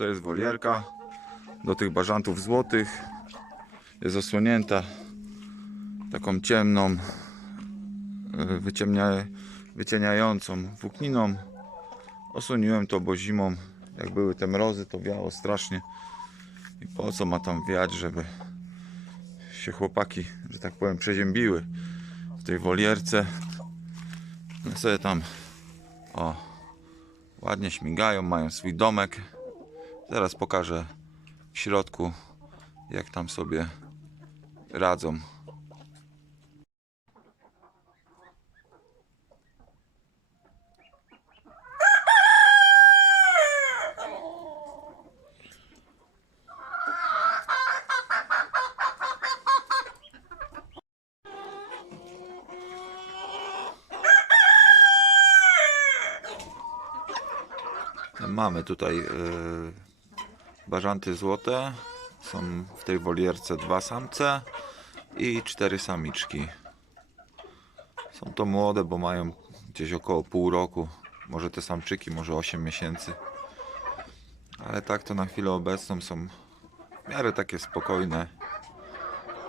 To jest wolierka do tych bażantów złotych. Jest osłonięta taką ciemną, y, wyciemnia, wycieniającą włókniną. Osłoniłem to, bo zimą, jak były te mrozy, to wiało strasznie. I po co ma tam wiać, żeby się chłopaki, że tak powiem, przeziębiły w tej wolierce. No sobie tam, o, ładnie śmigają, mają swój domek. Zaraz pokażę w środku, jak tam sobie radzą. Mamy tutaj yy, bażanty złote. Są w tej wolierce dwa samce i cztery samiczki. Są to młode, bo mają gdzieś około pół roku. Może te samczyki, może 8 miesięcy. Ale tak to na chwilę obecną są w miarę takie spokojne.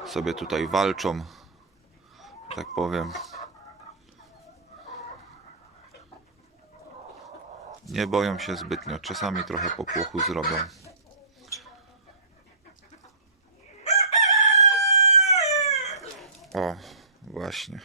Sobie tutaj walczą, tak powiem. Nie boją się zbytnio. Czasami trochę popłochu zrobią. O, właśnie.